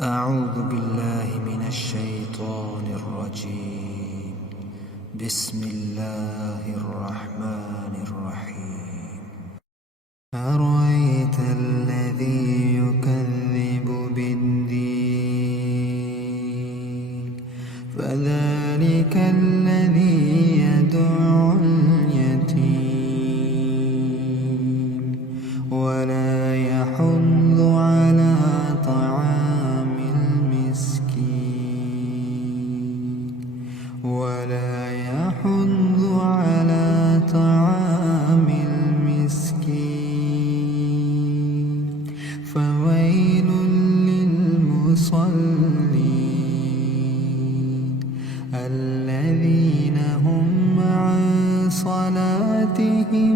أعوذ بالله من الشيطان الرجيم. بسم الله الرحمن الرحيم. أرأيت الذي يكذب بالدين فذلك الذي يدعو اليتيم ولا يحض على طعام المسكين فويل للمصلين الذين هم عن صلاتهم